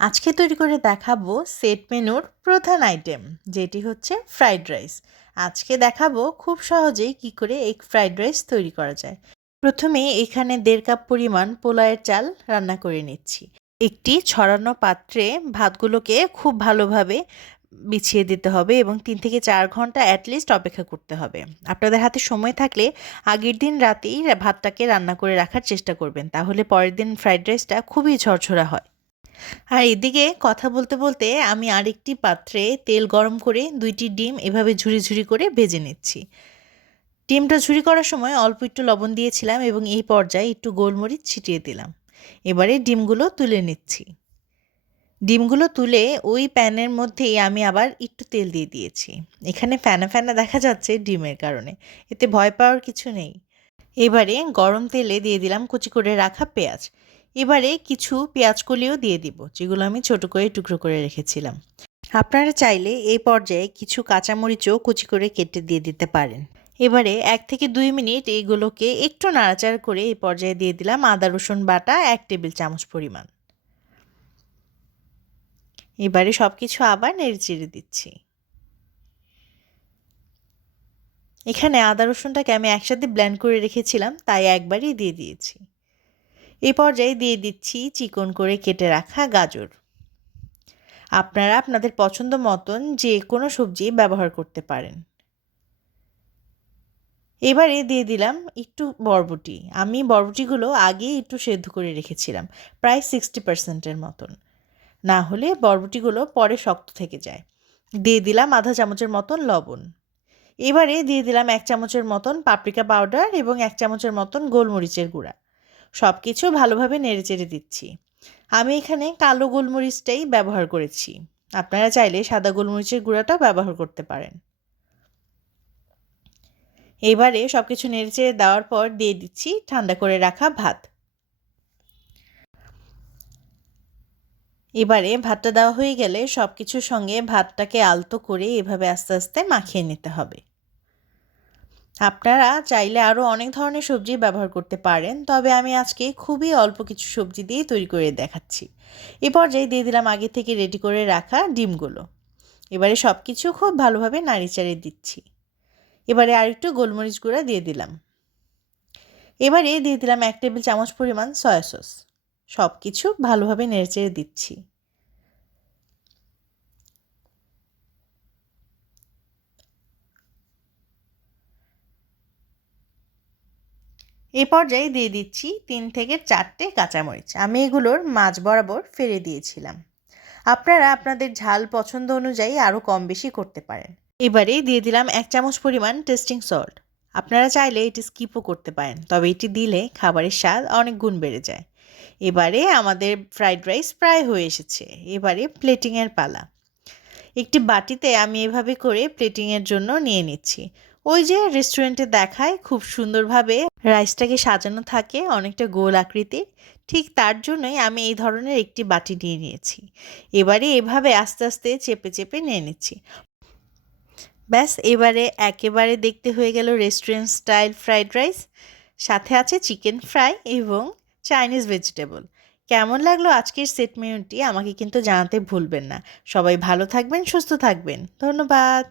আজকে তৈরি করে দেখাবো সেট মেনুর প্রধান আইটেম, যেটি হচ্ছে ফ্রাইড রাইস। আজকে দেখাবো খুব সহজেই কি করে এগ ফ্রাইড রাইস তৈরি করা যায়। প্রথমে এখানে 1.5 কাপ পরিমাণ পোলাওয়ের চাল রান্না করে নিচ্ছি। একটি ছড়ানো পাত্রে ভাতগুলোকে খুব ভালোভাবে বিছিয়ে দিতে হবে এবং 3 থেকে 4 ঘন্টা অ্যাটলিস্ট অপেক্ষা করতে হবে। আপনাদের হাতে সময় থাকলে আগের দিন রাতেই ভাতটাকে রান্না করে রাখার চেষ্টা করবেন, তাহলে পরের দিন ফ্রাইড রাইসটা খুবই ঝরঝরা হয়। আর এদিকে কথা বলতে বলতে আমি আরেকটি পাত্রে তেল গরম করে 2টি ডিম এভাবে ঝুরি ঝুরি করে ভেজে নিচ্ছি। ডিমটা ঝুরি করার সময় অল্প একটু লবণ দিয়েছিলাম এবং এই পর্যায়ে একটু গোলমরিচ ছিটিয়ে দিলাম। এবারে ডিমগুলো তুলে নিচ্ছি। ডিমগুলো তুলে ওই প্যানের মধ্যেই আমি আবার একটু তেল দিয়ে দিয়েছি। এখানে ফেনা ফেনা দেখা যাচ্ছে ডিমের কারণে, এতে ভয় পাওয়ার কিছু নেই। এবারে গরম তেলে দিয়ে দিলাম কুচি করে রাখা পেঁয়াজ। এবারে কিছু পেঁয়াজ কলিও দিয়ে দিব, যেগুলো আমি ছোট করে টুকরো করে রেখেছিলাম। আপনারা চাইলে এই পর্যায়ে কিছু কাঁচামরিচও কুচি করে কেটে দিয়ে দিতে পারেন। এবারে 1 থেকে 2 মিনিট এইগুলোকে একটু নাড়াচাড়া করে এই পর্যায়ে দিয়ে দিলাম আদা রসুন বাটা 1 টেবিল চামচ পরিমাণ। এবারে সব কিছু আবার নেড়েচেড়ে দিচ্ছি। এখানে আদা রসুনটাকে আমি একসাথে ব্লেন্ড করে রেখেছিলাম, তাই একবারই দিয়ে দিয়েছি। এই পর্যায়ে দিয়ে দিচ্ছি চিকন করে কেটে রাখা গাজর। আপনারা আপনাদের পছন্দ মতন যে কোনো সবজি ব্যবহার করতে পারেন। এবারে দিয়ে দিলাম একটু বরবটি। আমি বরবটিগুলো আগেই একটু সেদ্ধ করে রেখেছিলাম, প্রায় 60% মতন। না হলে বরবটিগুলো পরে শক্ত থেকে যায়। দিয়ে দিলাম আধা চামচের মতন লবণ। এবারে দিয়ে দিলাম 1 চামচের মতন পাপরিকা পাউডার এবং 1 চামচের মতন গোলমরিচের গুঁড়া। সব কিছু ভালোভাবে নেড়েচেড়ে দিচ্ছি। আমি এখানে কালো গোলমরিচটাই ব্যবহার করেছি। আপনারা চাইলে সাদা গোলমরিচের গুঁড়াটাও ব্যবহার করতে পারেন। এবারে সব কিছু নেড়েচেড়ে দেওয়ার পর দিয়ে দিচ্ছি ঠান্ডা করে রাখা ভাত। এবারে ভাতটা দেওয়া হয়ে গেলে সব কিছুর সঙ্গে ভাতটাকে আলতো করে এভাবে আস্তে আস্তে মাখিয়ে নিতে হবে। আপনারা চাইলে আরও অনেক ধরনের সবজি ব্যবহার করতে পারেন, তবে আমি আজকে খুবই অল্প কিছু সবজি দিয়ে তৈরি করে দেখাচ্ছি। এ পর্যায়ে দিয়ে দিলাম আগে থেকে রেডি করে রাখা ডিমগুলো। এবারে সব কিছু খুব ভালোভাবে নাড়িচাড়িয়ে দিচ্ছি। এবারে আরেকটু গোলমরিচ গুঁড়া দিয়ে দিলাম। এবারে দিয়ে দিলাম 1 টেবিল চামচ পরিমাণ সয়া সস। সব কিছু ভালোভাবে নেড়েচেড়ে দিচ্ছি। এই পর্যায়ে দিয়ে দিচ্ছি 3 থেকে 4টে কাঁচামরিচ। আমি এগুলোর মাঝ বরাবর ফেলে দিয়েছিলাম। আপনারা আপনাদের ঝাল পছন্দ অনুযায়ী আরও কম বেশি করতে পারেন। এবারে দিয়ে দিলাম 1 চামচ পরিমাণ টেস্টিং সল্ট। আপনারা চাইলে এটি স্কিপও করতে পারেন, তবে এটি দিলে খাবারের স্বাদ অনেক গুণ বেড়ে যায়। এবারে আমাদের ফ্রাইড রাইস প্রায় হয়ে এসেছে। এবারে প্লেটিংয়ের পালা। একটি বাটিতে আমি এভাবে করে প্লেটিংয়ের জন্য নিয়ে নিচ্ছি। ওই যে রেস্টুরেন্টে দেখায় খুব সুন্দরভাবে রাইসটাকে সাজানো থাকে অনেকটা গোল আকৃতির, ঠিক তার জন্যই আমি এই ধরনের একটি বাটি নিয়ে নিয়েছি। এবারে এভাবে আস্তে আস্তে চেপে চেপে নিয়ে নিচ্ছি। ব্যাস, এবারে একেবারে দেখতে হয়ে গেল রেস্টুরেন্ট স্টাইল ফ্রাইড রাইস। সাথে আছে চিকেন ফ্রাই এবং চাইনিজ ভেজিটেবল। কেমন লাগলো আজকের সেট মেনুটি আমাকে কিন্তু জানাতে ভুলবেন না। সবাই ভালো থাকবেন, সুস্থ থাকবেন। ধন্যবাদ।